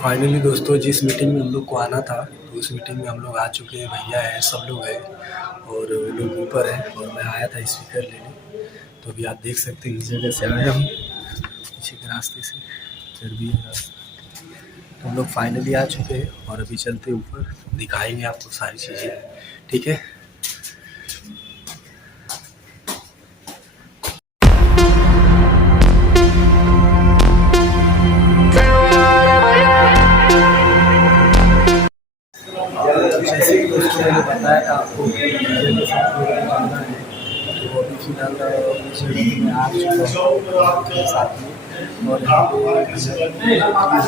Finally दोस्तों जिस meeting में हम लोग को आना था तो उस मीटिंग में हम लोग आ चुके हैं। भैया हैं, सब लोग हैं और वो लोग ऊपर हैं और मैं आया था स्पीकर लेने। तो अभी आप देख सकते हैं इस जगह से आया हूँ, पीछे के रास्ते से फिर भी है रास्ता। तो हम लोग फाइनली आ चुके हैं और अभी चलते ऊपर, दिखाएंगे आपको सारी चीज़ें। ठीक है। जैसे कि दोस्तों मैंने बताया था आपको कि डीजे के साथ में जाना है, तो अभी फिलहाल उस जगह में आ चुका हूँ आपके साथ में। और यहाँ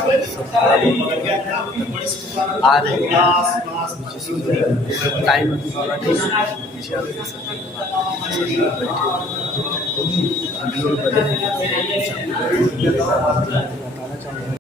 पे सब आ रहे हैं टाइम अभी थोड़ा ठीक है, पीछे आप देख सकते हैं बैठे बताना चाहूँगा।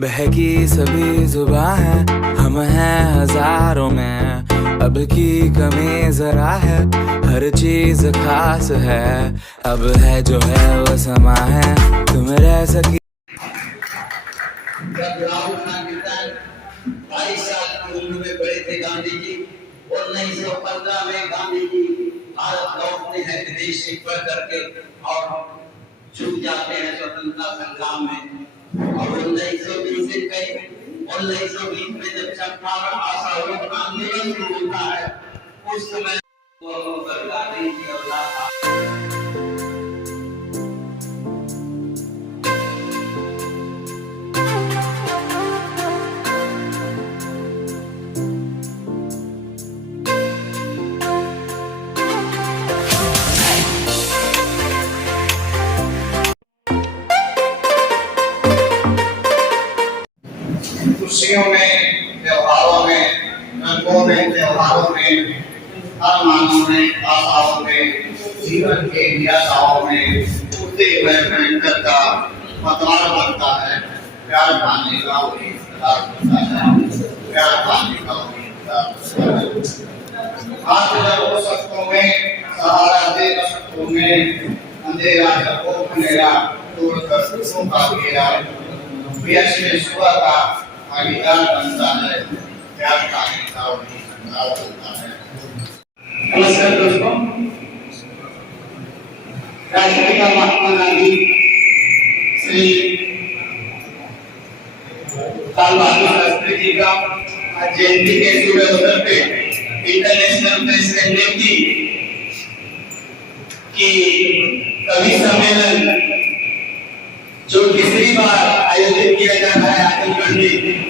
बहकी सभी जुबां है, हम हैं हजारों में, अब की कमी जरा है, हर चीज खास है, अब है जो है वो समा है, तुम रह सकी। जब राहुल गांधी 22 साल की उम्र में बड़े थे गांधी जी, 1915 में गांधी जी भारत लौटते हैं विदेश से पढ़ करके और छूट जाते हैं स्वतंत्रता संग्राम में। और 1920 में जब चंपारण असहयोग आंदोलन शुरू होता है, उस समय गांधी जी और खुशियों में, त्योहारों में, रंगों में, त्योहारों में, अरमानों में, आशाओं में, जीवन के निराशाओं में उठते हुए भयंकर का मतवार बनता है। प्यार पाने का वही इंतजार होता है, प्यार पाने का वही इंतजार होता है। हाथ जब सकतों में सहारा दे सकतों में, अंधेरा जब हो अंधेरा तोड़कर सुखों का घेरा, में सुबह का भागीदार बनता है, प्यार पाने का वही इंतजार होता है। नमस्कार दोस्तों, राष्ट्रपिता महात्मा गांधी श्री लाल बहादुर शास्त्री जी का आज जयंती के शुभ अवसर पे इंटरनेशनल प्रेस कमेटी की कवि सम्मेलन जो तीसरी बार आयोजित किया जा रहा है आजमगढ़ में।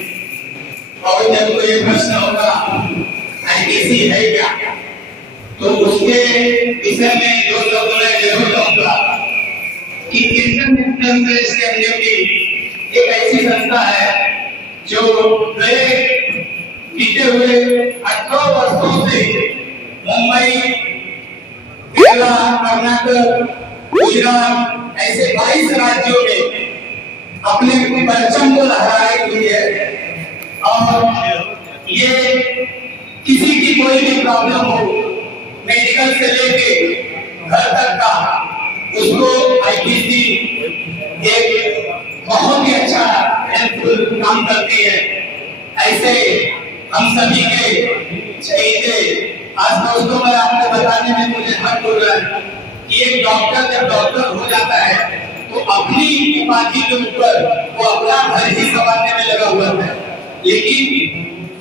और जब कोई ये प्रश्न होगा आईटीसी है क्या, तो उसके विषय में जो लोग मैं जरूर कहूंगा कि इंटरनेशनल प्रेस कम्युनिटी एक ऐसी संस्था है जो गए बीते हुए 18 वर्षों से मुंबई, केरला, कर्नाटक, गुजरात ऐसे 22 राज्यों में अपने परचम को लहराए हुई है। और ये किसी की कोई भी प्रॉब्लम हो, मेडिकल से लेके घर तक का, उसको आईटीसी एक बहुत ही अच्छा हेल्पफुल काम करती है। ऐसे हम सभी के शहीद आज दोस्तों मैं आपको बताने में मुझे हक हो रहा है कि एक डॉक्टर जब डॉक्टर हो जाता है तो अपनी उपाधि के ऊपर वो अपना घर ही संभालने में लगा हुआ है। लेकिन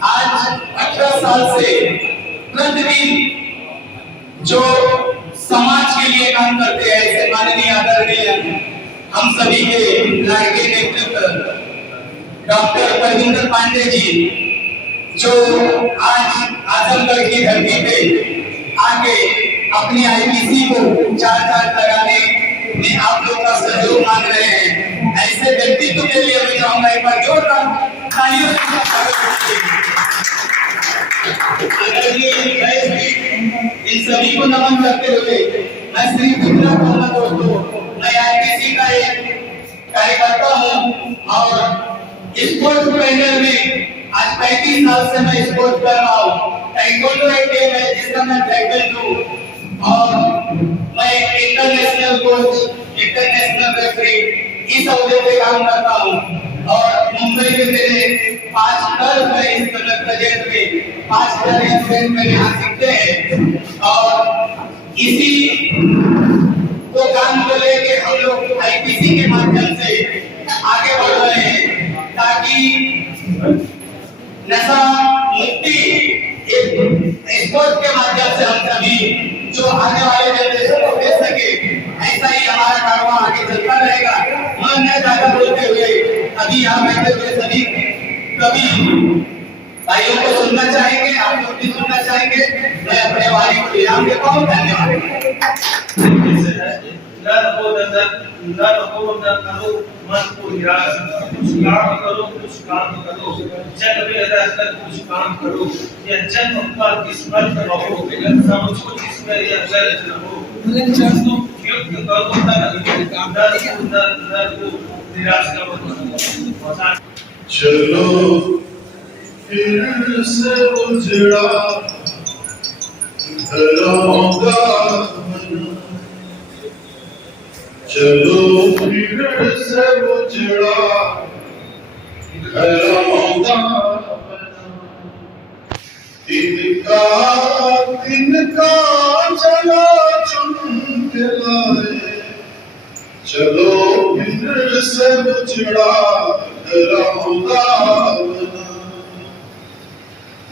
आज 18 साल से प्रतिदिन जो समाज के लिए काम करते हैं, ऐसे माननीय आदरणीय हम सभी के लाडले नेतृत्व डॉक्टर परविंदर पांडे जी, जो आज आजमगढ़ की धरती पे आके अपनी आईटीसी को चार चांद लगाने में आप लोग का सहयोग मांग रहे हैं। ऐसे व्यक्तित्व के लिए मैं चाहूंगा एक बार जोरदार तालियों से इन सभी को नमन करते हुए मैं श्री इतना कहूंगा दोस्तों, मैं आईपीसी का एक कार्यकर्ता हूँ और स्पोर्ट्स ट्रेनर में आज 35 साल से मैं स्पोर्ट्स कर रहा हूँ। टाइकोंडो एक गेम है जिसका मैं ब्लैक बेल्ट हूँ और मैं इंटरनेशनल कोच, इंटरनेशनल रेफरी इस अहदे पे काम करता हूँ और मुंबई में मेरे 5 क्लब है इस समय प्रेजेंट में 5 क्लब स्टूडेंट मेरे यहाँ सीखते हैं और इसी को काम को लेके हम लोग आईपीसी के माध्यम से आगे बढ़ रहे हैं ताकि नशा मुक्ति स्पोर्ट्स के माध्यम से हम सभी जो आने वाले जनरेशन को दे सके, ऐसा ही हमारा कारवां आगे चलता रहेगा। मैं न ज्यादा बोलते हुए अभी यहाँ बैठे हुए सभी कवि भाइयों को सुनना चाहेंगे, आप लोग भी सुनना चाहेंगे। मैं अपने वाणी को विराम देता हूँ। धन्यवाद। कुछ काम करो, कुछ काम करो, जन्म में रहकर कुछ काम करो, या जन्म पर स्मृत रहो, समझो जिसमें यह गलत रहो, युक्त करो नर को निराश करो। चलो फिर से उजड़ा घरों चलो फिर से उजड़ा घरों तिनका तिनका चला चुन के लाए चलो फिर से उजड़ा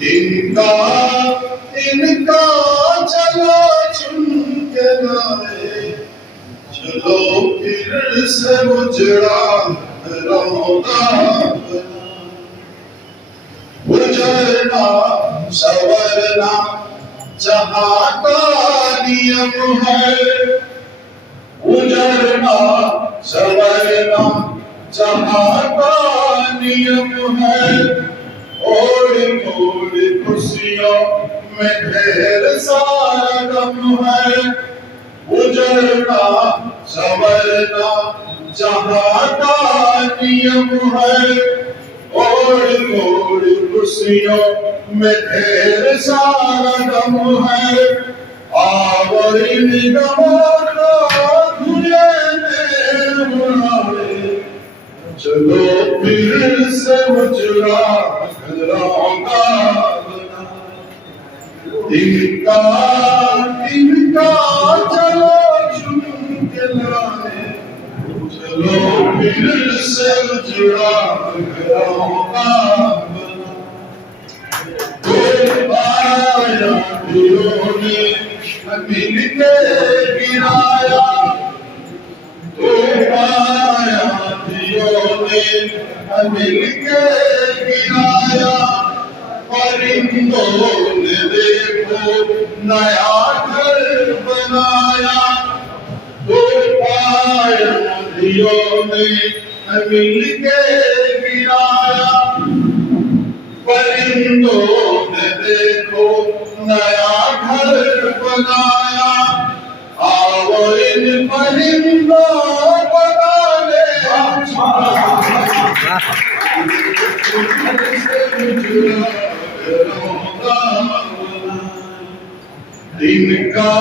इनका इनका चलो चुन के लाए चलो फिर से उजड़ा उजड़ना संवरना जहाँ का नियम है, उजड़ना संवरना जहाँ का नियम है, ओढ़ ओढ़ खुशियों में ढेर सारा गम है, उजड़ना संवरना जहाँ का नियम है, ओढ़ ओढ़ खुशियों में ढेर सारा गम है, और इन गमों को धुएं में उड़ाए चलो फिर से उजड़ा घरों इनका इनका चलो चुन के लाए चलो फिर से उजड़ा घरों मिल के गिराया तो पाया मिल के गिराया, परिंदों ने देखो नया घर बनाया तो पाया नदियों ने मिल के गिराया, परिंदों ने देखो नया घर बनाया, आओ इन परिंदों बनाने तिनका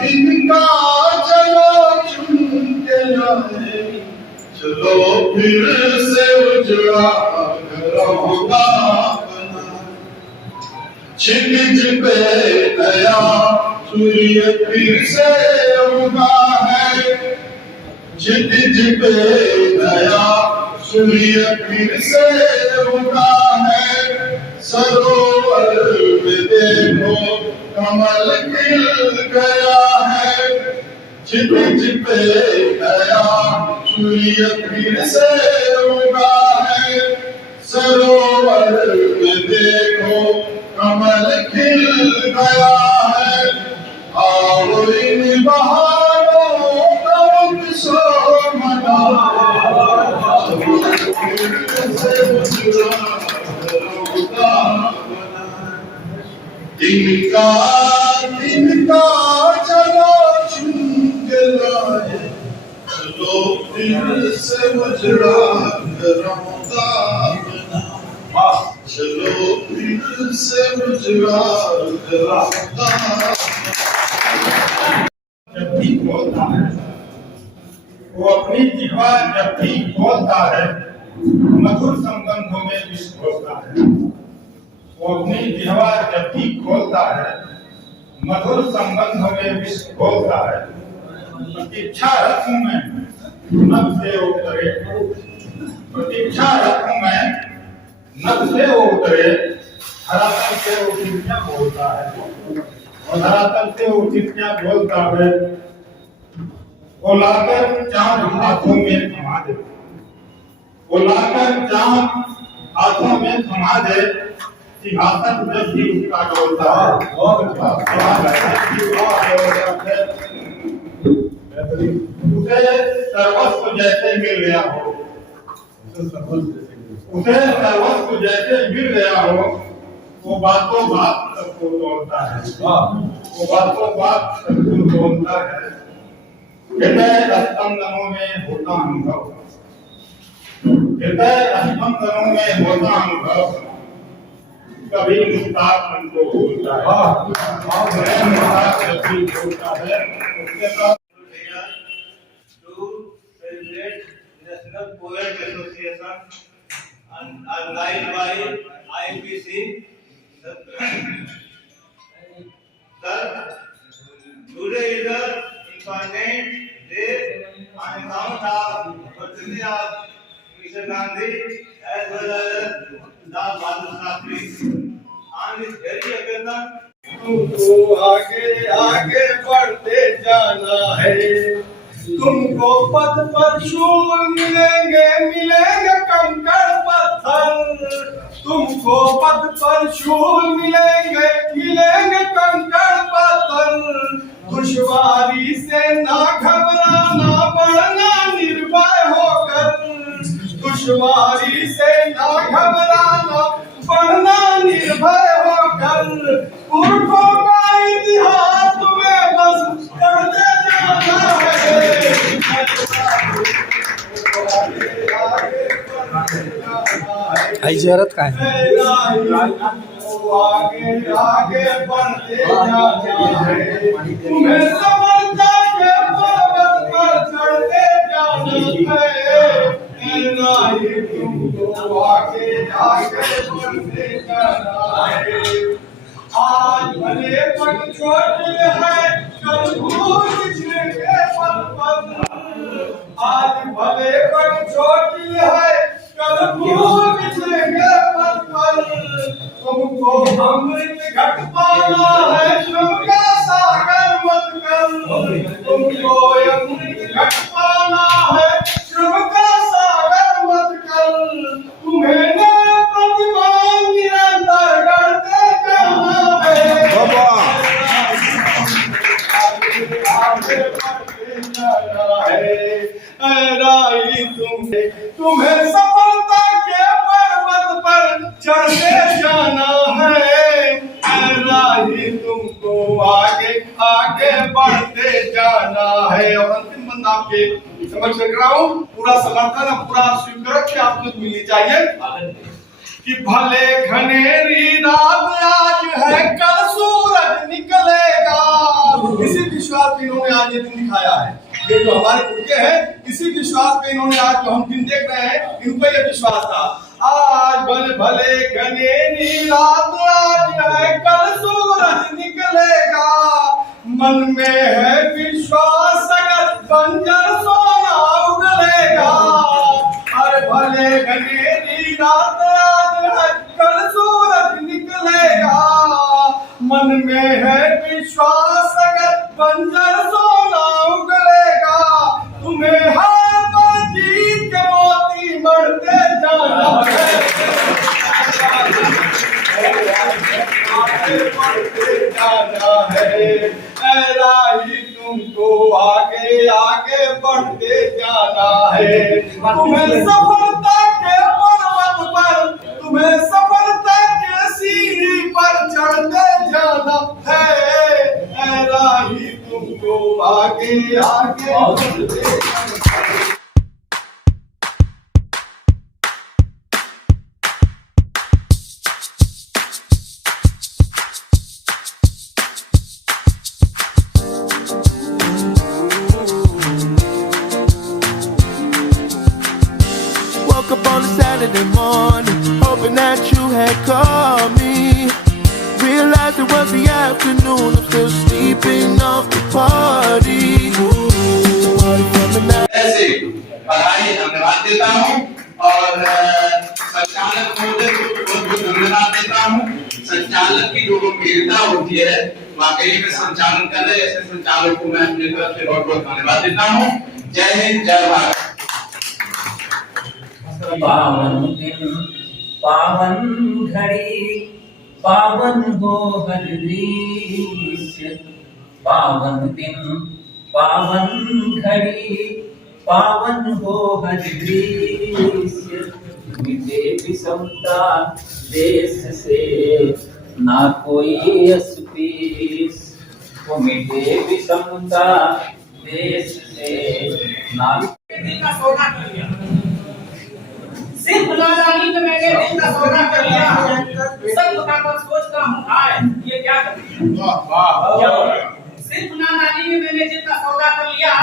तिनका चलो चुन के लाए चलो फिर से उजड़ा घरों का छिज पे नया सूर्य फिर से उगा है, छिज पे नया सूर्य फिर से उगा है, सरोवर में देखो कमल खिल गया है, छिज पे नया सूर्य फिर से उगा है, सरोवर में देखो कमल खिल गया है, आओ इन बहारों का तिनका तिनका चलो छूट लाए, चलो फिर से उजड़ा रौदा बना, चलो फिर से उजड़ा रौदा। जब भी बोलता है, वो अपनी जिह्वा जब भी बोलता है, मधुर संबंधों में विष घोलता है। वो अपनी जिह्वा जब भी खोलता है, मधुर संबंधों में विष घोलता है। प्रतीक्षा रखूं मैं नभ से उतरे, प्रतीक्षा रखूं मैं नभ से उतरे, धरातल से वो चिट्ठियां बोलता है, और धरातल से वो चिट्ठियां बोलता है। वो लाकर चांद हाथों में थमा दे, वो लाकर चांद हाथों में थमा दे, सिंहासन जब भी उसका डोलता है। उसे सर्वस्व जैसे मिल गया हो, उसे सर्वस्व जैसे मिल गया हो, वो बातों बात सबको तोड़ता है, वो बातों बात सबको तोड़ता है। हृदय स्पंदनों में होता अनुभव, हृदय स्पंदनों में होता अनुभव, कभी मुस्ताक मन को भूलता है, मुस्ताक जब भी भूलता है उसके बाद to celebrate National Poet Association organized by IPC. Today is the important day on account of birthday of Mr. Gandhi as well as Lal Bahadur Shastri. On this very occasion, तुमको आगे आगे बढ़ते जाना है, तुमको पद पर शूल मिलेंगे, मिलेंगे कंकड़ पत्थर, तुमको पद पर शूल मिलेंगे, मिलेंगे कंकड़ पत्थर। दुश्वारी से ना घबराना, बढ़ना निर्भय होकर, दुश्वारी से ना घबराना, बढ़ना निर्भय होकर। पुरखों का इतिहास तुम्हें बस पढ़ते जाना है, आई जियारत का है। आगे आगे बढ़ते जाना है, तुम्हें समझता के पर्वत पर चढ़ते जाना है, नहीं तुमको आगे आगे बढ़ते जाना है। आज भले पग छोटे हैं, कल भूल पिछलेंगे पल पल, आज भले पग छोटी है, कल भूल पिछलेंगे पल पल। तुमको अमृत घट पाना है, श्रम का सागर मत कर, तुमको अमृत घट पाना है, श्रम का सागर मत कर। तुम्हें प्रतिमान निरंतर गढ़ते जाना है, आगे बढ़ते जाना है। राही तुम्हें सफलता के पर्वत पर चढ़ते जाना है, राही तुमको आगे आगे बढ़ते जाना है। और अंतिम बंद आपके समझ कर रहा हूँ, पूरा समर्थन और पूरा स्वीकृति आप लोग मिलनी चाहिए कि भले घनेरी रात आज है, कल सूरज निकलेगा। इसी विश्वास पे इन्होंने आज ये दिन दिखाया है, ये जो हमारे पुरखे हैं, इसी विश्वास पे इन्होंने आज जो हम दिन देख रहे हैं, इनको ये विश्वास था। आज भले भले घनेरी रात आज है, कल सूरज निकलेगा। मन में है विश्वास, अगर बंजर सोना उगलेगा। अरे भले घनेरी रात आज है, कल सूरज निकलेगा। मन में है विश्वास, अगर बंजर सोना उगलेगा। तुम्हें हार पर जीत के मोती मढ़ते जाना है, आगे बढ़ते जाना है। राही तुमको आगे आगे बढ़ते जाना है, तुम्हें सफलता के पर्वत पर, तुम्हें सफलता के सीढ़ी पर चढ़ते जाना Woke up on a Saturday morning, hoping that you had called me. Realized it was the afternoon, I'm still sleeping off the party. Party from the night. ऐसे पढ़ाई धन्यवाद देता हूँ और संचालक महोदय को बहुत बहुत धन्यवाद देता हूँ। संचालक की जो गंभीरता होती है वाकई में संचालन कर रहे ऐसे संचालक को मैं अपने तरफ से बहुत बहुत धन्यवाद देता हूँ। जय हिंद, जय भारत। पावन दिन पावन घड़ी पावन हो हर दृश्य, पावन दिन पावन घड़ी पावन हो हर दृश्य। मिटे विषमता देश से ना कोई अस्पीस, वो मिटे विषमता देश से ना। सिर्फ नादानी में मैंने दिल का सौदा कर लिया, सब मुकाबला सोचता हूँ हाय ये क्या कर लिया। सिर्फ नादानी में मैंने दिल का सौदा कर लिया,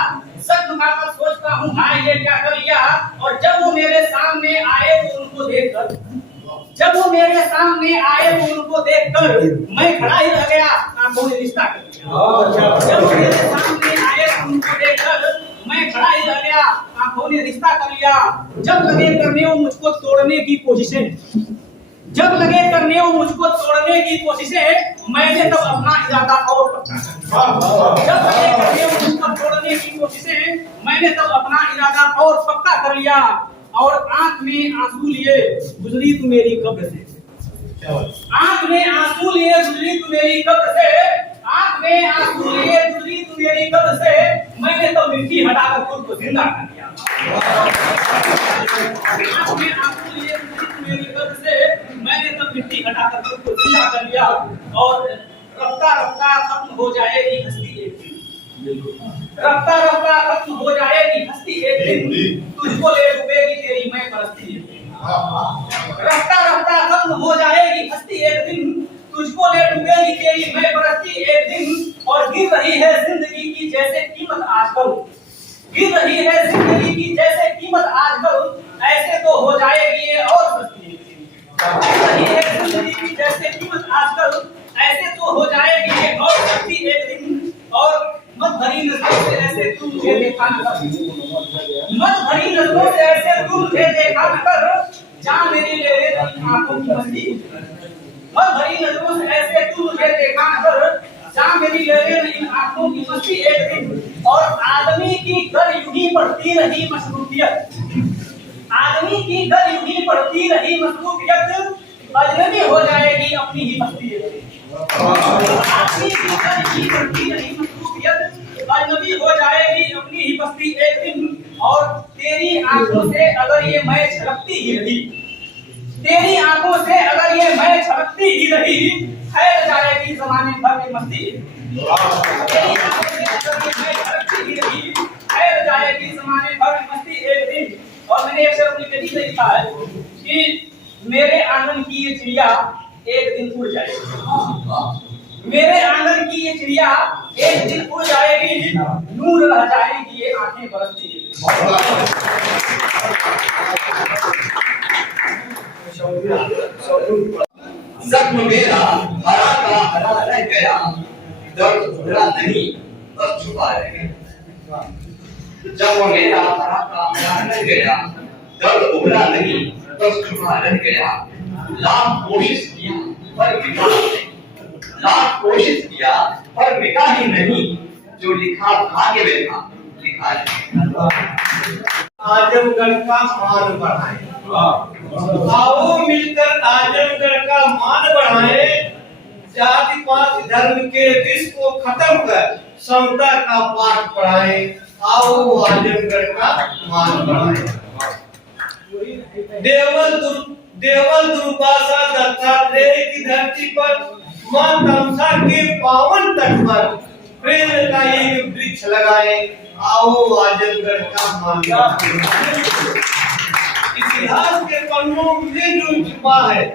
सब मुकाबला सोचता हूँ हाय ये क्या कर लिया। और जब वो मेरे सामने आए तो उनको देखकर, जब वो मेरे सामने आए तो उनको देखकर मैं खड़ा ही रह गया, आंखों ने रिश्ता कर लिया। जब वो मेरे सामने आए तो उनको देखकर मैं खड़ा ही रह गया, आंखों ने रिश्ता कर लिया। जब लगे करने वो मुझको तोड़ने की कोशिशें, जब लगे करने वो मुझको तोड़ने की कोशिशें, मैंने तब अपना इरादा और पक्का कर लिया। जब लगे करने वो मुझको तोड़ने की कोशिशें, मैंने तब अपना इरादा और पक्का कर लिया। और आंख में आंसू लिए गुजरी तू मेरी कब्र से, आंख में आंसू लिए गुजरी तू मेरी कब्र से, आंख में आंसू लिए गुजरी तू मेरी कब्र से। मैंने तो मिट्टी हटाकर खुद को जिंदा कर दिया। आंख में आंसू लिए गुजरी तू मेरी कब्र से, मैंने तो मिट्टी हटाकर खुद को जिंदा कर लिया। और रफ्ता रफ्ता खत्म हो जाएगी हस्ती एक दिन, रफ्ता रफ्ता खत्म हो जाएगी हस्ती एक दिन, तुझको ले डूबेगी तेरी मैं परस्ती एक दिन। रफ्ता रफ्ता खत्म हो जाएगी हस्ती एक दिन, तुझको ले डूबेगी तेरी मैं परस्ती एक दिन। और गिर रही है जिंदगी की जैसे कीमत आजकल, गिर रही है जिंदगी की जैसे कीमत आजकल, ऐसे तो हो जाएगी ये और सस्ती एक दिन। गिर रही है जिंदगी की जैसे कीमत आजकल, ऐसे तो हो जाएगी ये और सस्ती एक दिन। और मत भरी नजरों से ऐसे तू मुझे देखा न कर, मत भरी नजरों से ऐसे तू मुझे देखा न कर, जान मेरी ले ले तेरी आंखों की मस्ती। मत भरी नजरों से ऐसे तू मुझे देखा न कर, जान मेरी ले ले इन आंखों की मस्ती एक दिन। और आदमी की घर यूं ही बढ़ती रही मशरूफियत, आदमी की घर यूं ही बढ़ती रही मशरूफियत, अजनबी हो जाएगी अपनी ही मस्ती एक दिन। आदमी की घर यूं ही बढ़ती रही मशरूफियत, अजनबी हो जाएगी अपनी ही बस्ती एक दिन। और तेरी आंखों से अगर ये मैं झलकती ही रही, तेरी आंखों से अगर ये मैं झलकती ही रही, फैल जाएगी जमाने भर की मस्ती। तेरी आंखों से अगर ये मैं झलकती ही रही, फैल जाएगी जमाने भर की मस्ती एक दिन। और मैंने एक शेर अपनी बेटी से लिखा है कि मेरे आंगन की ये चिड़िया एक दिन उड़ जाएगी, मेरे आंगन की ये चिड़िया एक दिन उड़ जाएगी, नूर रह जाएगी ये आंखें बरसती। जख्म मेरा हरा का हरा रह गया, दर्द उभरा नहीं बस छुपा रह गया। जब वो मेरा हरा का हरा रह गया, दर्द उभरा नहीं बस छुपा रह गया। लाख कोशिश किया पर निकाह नहीं, लाख कोशिश किया पर निकाह ही नहीं, जो लिखा भाग्य में था लिखा नहीं। आजमगढ़ का मान बढ़ाएं, आओ मिलकर आजमगढ़ का मान बढ़ाएं। जाति पात धर्म के विष को खत्म कर समता का पाठ पढ़ाएं। आओ आजमगढ़ का मान बढ़ाएं। देवल दुर्वासा दत्तात्रेय की धरती पर मां तमसा के पावन तट पर प्रेम का एक वृक्ष लगाए, आओ आजमगढ़ का मांगा। इतिहास के पन्नों में जो छुपा है,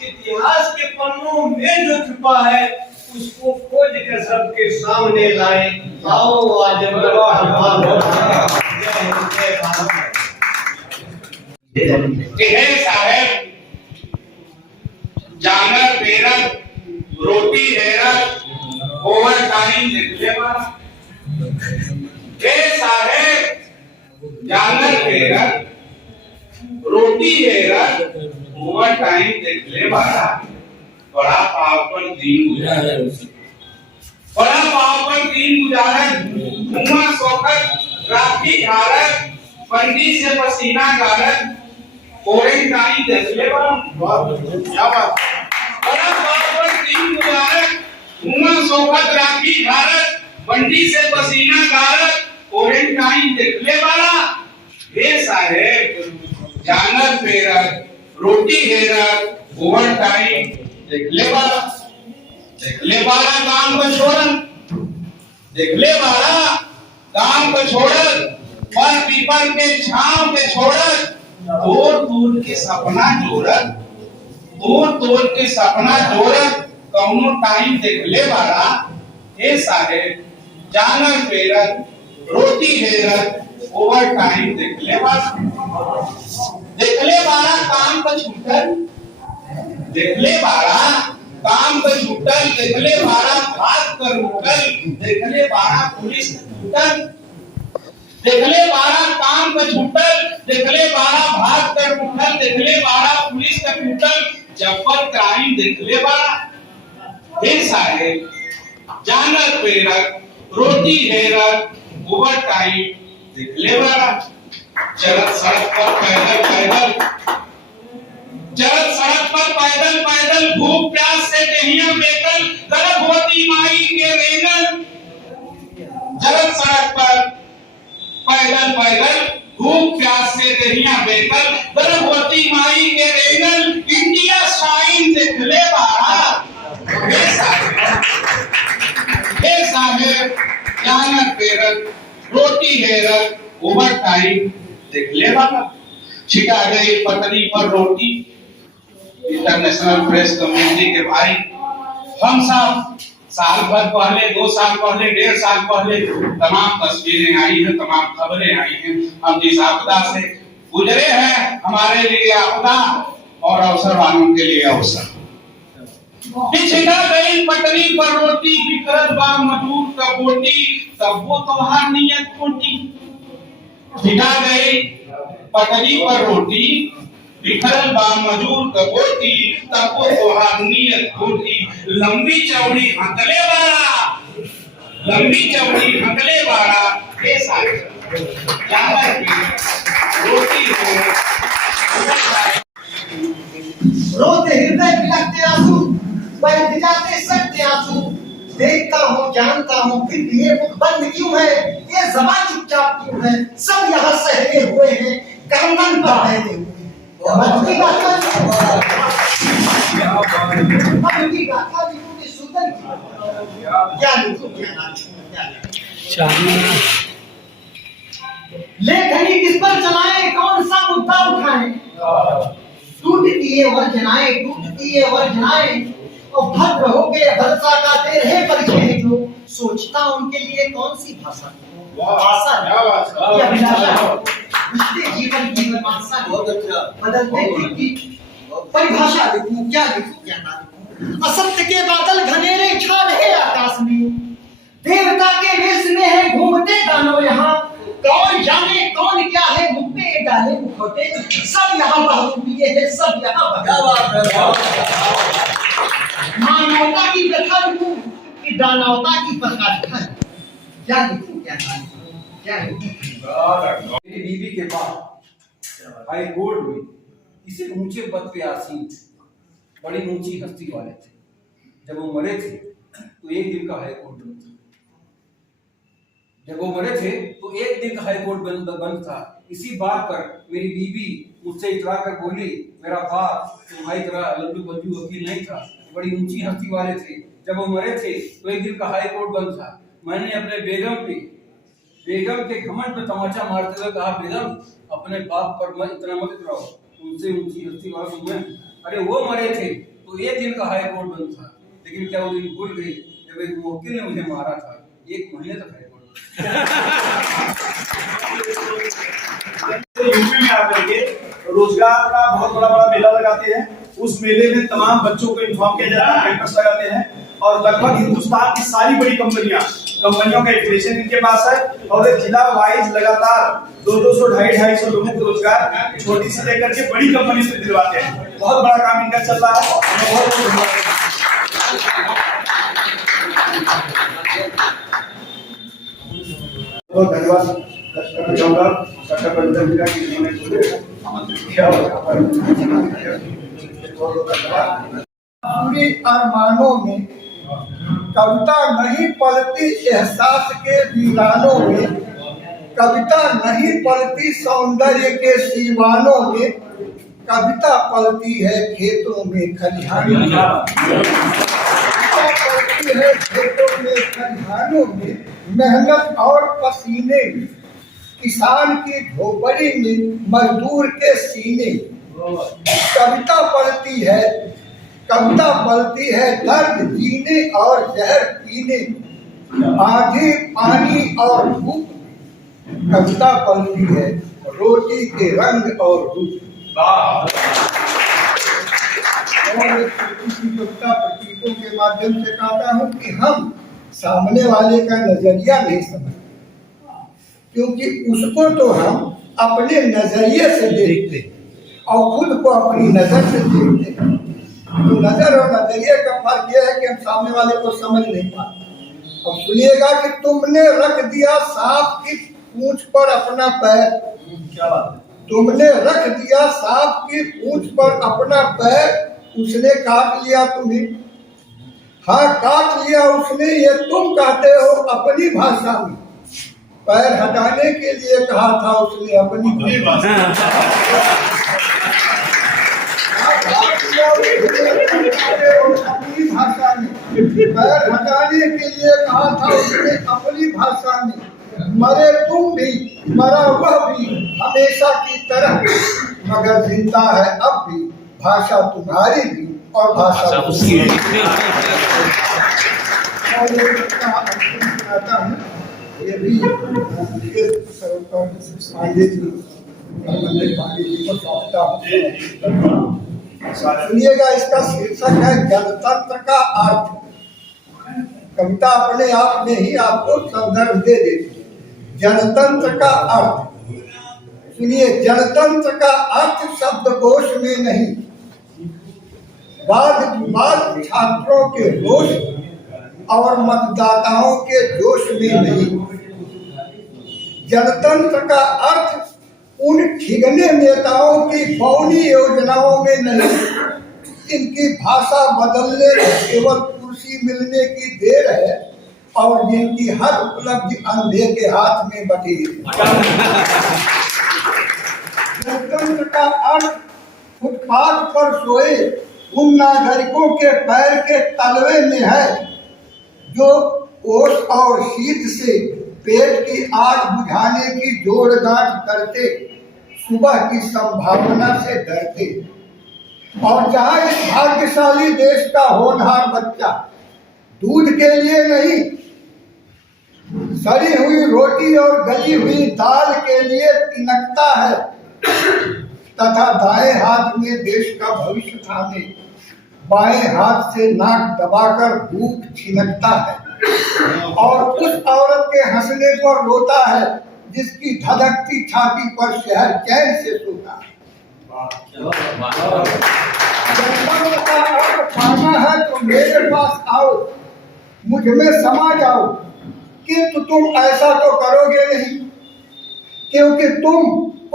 इतिहास के पन्नों में जो छुपा है, उसको खोज कर सबके सामने लाए, आओ आजमगढ़ का मांगा। साहब जानर पेरत रोटी हैरत ओवर टाइम निकले साहेब जानर पेरत रोटी हैरत ओवर टाइम निकले वाला बड़ा पावन दिन गुजारा, बड़ा पावन दिन गुजारत उमा सोखत राखी भारत पंडी से पसीना गारत ओरेंज टाइम निकले वाला क्या बात बड़ा पावन दिन गुजारत उमा सोखत राखी भारत पंडी से पसीना गारत ओरेंज टाइम निकले वाला हे साहेब जानर पेरत रोटी हेरत ओवर टाइम देखले वाला काम को छोड़न देखले वाला काम को छोड़न पर पीपल के छांव के छोड़न तोड़ के सपना जोड़न तोड़ के सपना जोड़न कौनो टाइम देखले वाला हे साहेब जानर पेरत रोटी हेरत ओवर टाइम देखले वाला काम को छूटन देखले वाला काम पर छूटल देखले वाला भाग कर उठल देखले वाला पुलिस छूटल देखले वाला काम पर छूटल देखले वाला भाग कर उठल देखले वाला पुलिस का छूटल जब्बर क्राइम देखले वाला हे साहेब जानर पेरत रोटी हेरत ओवर टाइम देखले वाला चलत सड़क पर पैदल चलत सड़क पर पैदल भूख प्यास से देहियां बेकल गर्भवती माई के रेंगल चलत सड़क पर पैदल भूख प्यास से देहियां बेकल गर्भवती माई के रेंगल इंडिया साइन देखले बारा हे साहेब जानर पेरत रोटी हेरत ओवर टाइम देखले बारा छिटा गई पटरी पर रोटी इंटरनेशनल प्रेस कम्युनिटी के भाई हम सब साल भर पहले 2 साल पहले 1.5 साल पहले तमाम तस्वीरें आई हैं तमाम खबरें आई हैं हम जिस आपदा से गुजरे हैं हमारे लिए आपदा और अवसर वालों के लिए अवसर छिटा गई पटरी पर रोटी बिखरत बा मजदूर का बोटी तब वो तुम्हार नियत खोटी छिटा गई पटरी पर रोटी बिखरल बा मजूर का बोटी तब वो तोहार नियत खोटी लंबी चौड़ी हंकले वाला ये सारे जानवर की रोटी हो रोते हृदय बिलखते आंसू बह जाते सकते आंसू देखता हूँ जानता हूँ फिर भी ये मुख बंद क्यों है ये ज़बान चुपचाप क्यों है सब यहाँ सहले हुए हैं गर्दन पर बैठे हुए मजबूरी गाथा लिखूंगी सुंदर क्या लिखूं क्या लेखनी किस पर चलाएं कौन सा मुद्दा उठाएं टूटती है वर्जनाएं और भद्र हो गए भरसा का देर है परिचय जो सोचता उनके लिए कौन सी भाषा जीवन की मीमांसा बहुत अच्छा बदलते की परिभाषा लिखूं क्या ना लिखूं असत्य के बादल घनेरे छा रहे आकाश में देवता के वेश में है घूमते दानव यहाँ कौन जाने कौन क्या है मुख में डाले मुखोटे सब यहाँ बहरूपिये है सब यहाँ मानवता की व्यथा लिखूं कि दानवता की प्रथा लिखा क्या लिखूं क्या ना लिखूं क्या लिखूं मेरी बीवी के बाद हाई कोर्ट में किसी ऊंचे पद पे आसीन बड़ी ऊंची हस्ती वाले थे जब वो मरे थे तो एक दिन का हाई कोर्ट बंद था जब वो मरे थे तो एक दिन का हाई कोर्ट बंद था इसी बात पर मेरी बीवी मुझसे इतरा कर बोली मेरा बाप तुम्हारी तरह लल्लू बल्लू वकील नहीं था बड़ी ऊंची हस्ती वाले थे जब वो मरे थे तो एक दिन का हाई कोर्ट बंद था मैंने अपने बेगम के घमंड पे तमाचा मारते हुए कहा, बेगम अपने बाप पर मत इतना मत उतराओ, उनसे ऊंची हस्ती वाला तुम हैं। अरे वो मरे थे तो एक दिन का हाई कोर्ट बंद था, लेकिन क्या वो दिन भूल गई जब एक वकील ने मुझे मारा था। 1 महीने तक हाई कोर्ट। यूपी में आकर के रोजगार का बहुत बड़ा मेला लगाते हैं। उस मेले में तमाम बच्चों को इन्फॉर्म किया जाता है, कैंपस लगाते हैं और लगभग हिंदुस्तान की सारी बड़ी कंपनियों का एफिलिएशन इनके पास है और जिला वाइज लगातार 200, 250 लोगों को रोजगार छोटी से लेकर के बड़ी कंपनी से दिलवाते हैं। बहुत बड़ा काम इनका चल रहा है। बहुत धन्यवाद पूरी अरमानों में कविता नहीं पलती एहसास के वीरानों में, कविता नहीं पलती सौंदर्य के सीवानों में, कविता पलती है खेतों में खलिहानों में, कविता पलती है खेतों में खलिहानों में, मेहनत और पसीने में, किसान की झोपड़ी में मजदूर के सीने में। कविता पलती है दर्द जीने और जहर पीने, आंधी पानी और धूप। कविता पलती है रोटी के रंग और रूप। और एक कविता प्रतीकों के माध्यम से कहता हूँ कि हम सामने वाले का नजरिया नहीं समझते, क्योंकि उसको तो हम अपने नजरिए से देखते और खुद को अपनी नजर से देखते हैं। तो नजर और नजरिए का फर्क यह है कि हम सामने वाले को समझ नहीं पाते। अब सुनिएगा कि तुमने रख दिया सांप की पूंछ पर अपना पैर। क्या बात है? तुमने रख दिया सांप की पूंछ पर अपना पैर, उसने काट लिया तुम्हें। हाँ, काट लिया उसने, ये तुम कहते हो अपनी भाषा में। पैर हटाने के लिए कहा था उसने अपनी भाषा में। अपनी भाषा में पैर हटाने के लिए कहा था उसने अपनी भाषा में। मरे तुम भी, मरा वह भी हमेशा की तरह, मगर जिंदा है अब भी भाषा तुम्हारी भी और भाषा उसकी। ये भी पांडे जी को सौंपता हूँ। सुनिएगा, इसका शीर्षक है जनतंत्र का अर्थ। कविता अपने आप में ही आपको संदर्भ दे देती है। जनतंत्र का अर्थ सुनिए, जनतंत्र का अर्थ शब्दकोश में नहीं, वाद विवाद छात्रों के रोष और मतदाताओं के जोश में नहीं। जनतंत्र का अर्थ उन ठिगने नेताओं की मौनी योजनाओं में नहीं, इनकी भाषा बदलने में केवल कुर्सी मिलने की देर है और जिनकी हर उपलब्धि अंधे के हाथ में बटी है। जनतंत्र का अर्थ फुटपाथ पर सोए उन नागरिकों के पैर के तलवे में है जो ओस और शीत से पेट की आग बुझाने की जोड़ गांठ करते, सुबह की संभावना से डरते। और जहां इस भाग्यशाली देश का होनहार बच्चा दूध के लिए नहीं, सड़ी हुई रोटी और गली हुई दाल के लिए तिनकता है तथा दाएं हाथ में देश का भविष्य थामे बाएं हाथ से नाक दबाकर भूख छिनकता है, और उस औरत के हंसने पर रोता है जिसकी धधकती छाती पर शहर चैन से सोता है। पाना है तो मेरे पास आओ, मुझ में समा जाओ, किंतु तुम ऐसा तो करोगे नहीं, क्योंकि तुम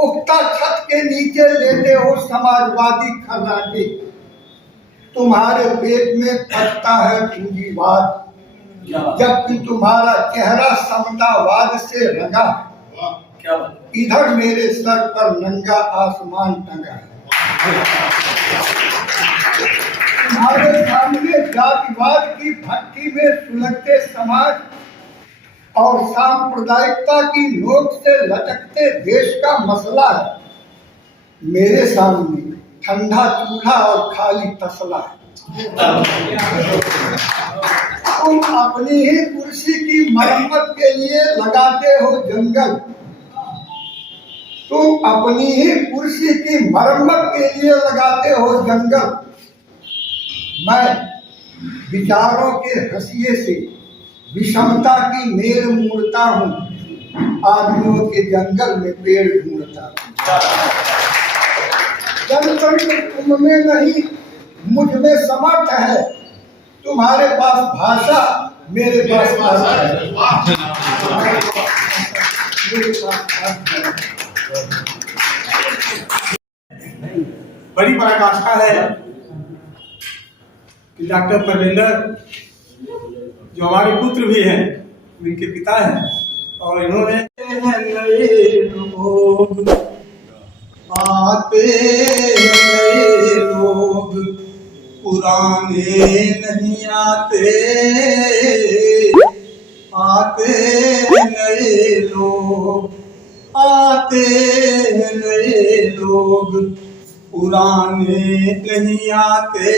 उगता छत के नीचे लेते हो समाजवादी खर्राटे। तुम्हारे पेट में पकता है पूंजीवाद, जबकि तुम्हारा चेहरा समतावाद से रंगा। इधर मेरे सर पर नंगा आसमान टंगा है। तुम्हारे सामने जातिवाद की भट्टी में सुलगते समाज और सांप्रदायिकता की नोक से लटकते देश का मसला है। मेरे सामने ठंडा चूल्हा और खाली तसला है। तुम अपनी ही कुर्सी की मरम्मत के लिए लगाते हो जंगल। तुम अपनी ही कुर्सी की मरम्मत के लिए लगाते हो जंगल। मैं विचारों के हंसिए से विषमता की मेल मूड़ता हूँ, आदमियों के जंगल में पेड़ ढूंढता हूँ। जनतंत्र तुम में नहीं मुझ में समर्थ है। तुम्हारे पास भाषा, मेरे पास है। बड़ी पराकाष्ठा है कि डॉक्टर परवेंद्र जो हमारे पुत्र भी हैं, इनके पिता हैं, और इन्होंने नए लोग आते नए लोग पुराने नहीं आते, आते नए लोग, आते नए लोग पुराने नहीं आते।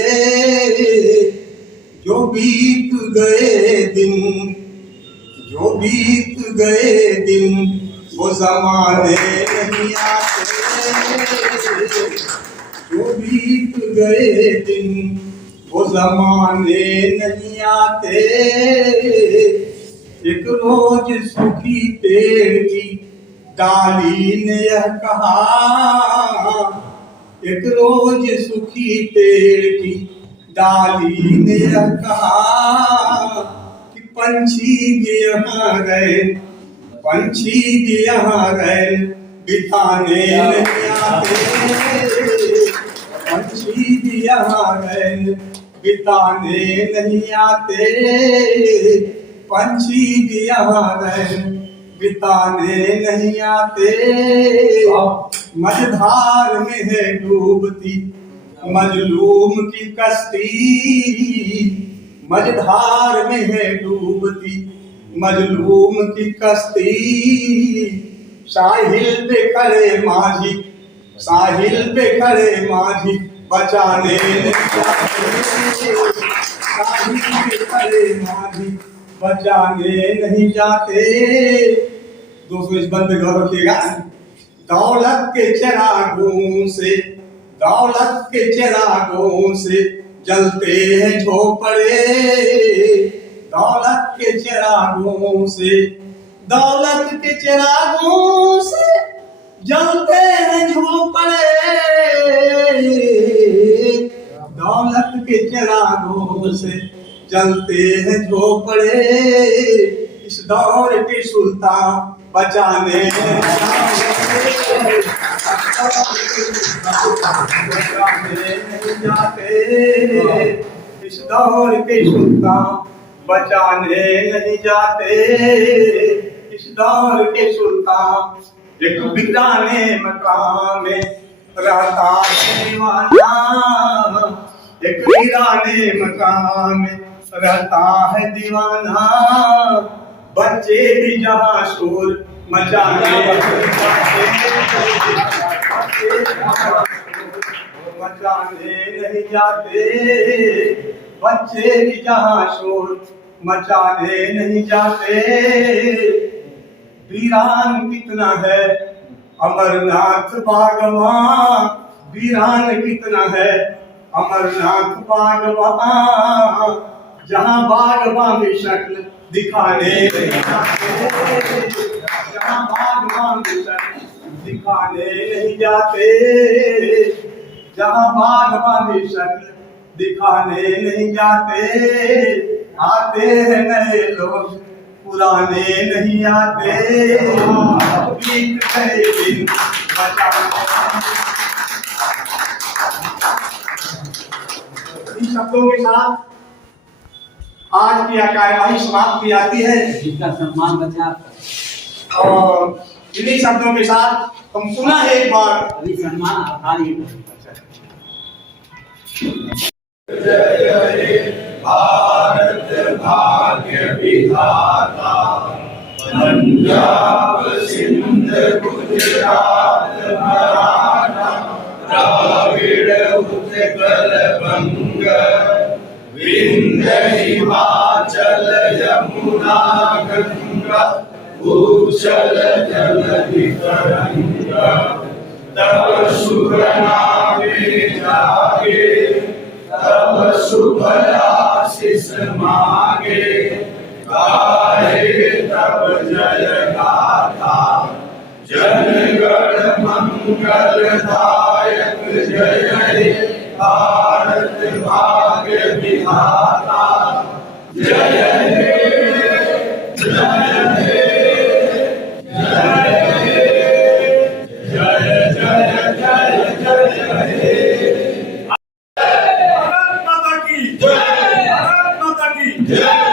जो बीत गए दिन, जो बीत गए दिन वो ज़माने नहीं आते। जो बीत गए दिन वो ज़माने नहीं आते। एक रोज सूखी पेड़ की डाली ने यह कहा, एक रोज सूखी पेड़ की डाली ने यह कहा कि पंछी भी यहाँ गए, पंछी भी यहाँ गए, बिताने नहीं आते। पंछी भी यहाँ गए, बिताने नहीं आते। पंछी भी यहाँ गए, बिताने नहीं आते। मझधार में है डूबती मजलूम की कश्ती, मझधार में है डूबती मजलूम की कश्ती। साहिल पे खड़े माझी, साहिल पे खड़े माझी बचाने नहीं जाते। साहिल पे खड़े माझी बचाने नहीं जाते। दोस्तों इस बंद गौर रखिएगा। दौलत के चिरागों से, दौलत के चिरागों से जलते हैं झोपड़े। दौलत के चिरागों से, दौलत के चिरागों से जलते हैं झोपड़े। दौलत के चिरागों से जलते हैं झोपड़े। इस दौर के सुल्तान बचाने नहीं जाते। इस दौर के सुल्तान बचाने नहीं जाते। इस दौर के सुल्तान एक बिगड़ाने मकान में रहता है दीवाना। एक बिगड़ाने मकान में रहता है दीवाना। बच्चे भी जहाँ शोर मचाने मचाने नहीं जाते। बच्चे भी जहाँ शोर मचाने नहीं जाते। वीरान कितना है अमरनाथ बागवान, वीरान कितना है अमरनाथ बागवान। जहाँ बागवान की शक्ल दिखाने नहीं जाते। जहाँ बागवान की शक्ल दिखाने नहीं जाते। जहाँ बागवान की शक्ल दिखाने नहीं जाते। आते हैं नए लोग पुराने नहीं आते। बीत गए दिन इन शब्दों के साथ आज की कार्यवाही समाप्त की जाती है। जिसका सम्मान बचा और इन्हीं शब्दों के साथ हम पुनः एक बार अभी सम्मान आभारी भारत भाग्य विधाता पंजाब सिंध गुजरात मराठा द्राविड़ उत्कल बंग विंध्य हिमाचल यमुना गंगा उच्चल जलधि तरंगा तब शुभ नामे जागे तब शुभ आशीष मांगे गाहे तब जय गाथा जनगण मंगल दायक जय हे भारत भाग्य विधाता जय हे जय हे जय हे जय जय जय जय हे भारत माता की जय, भारत माता की जय।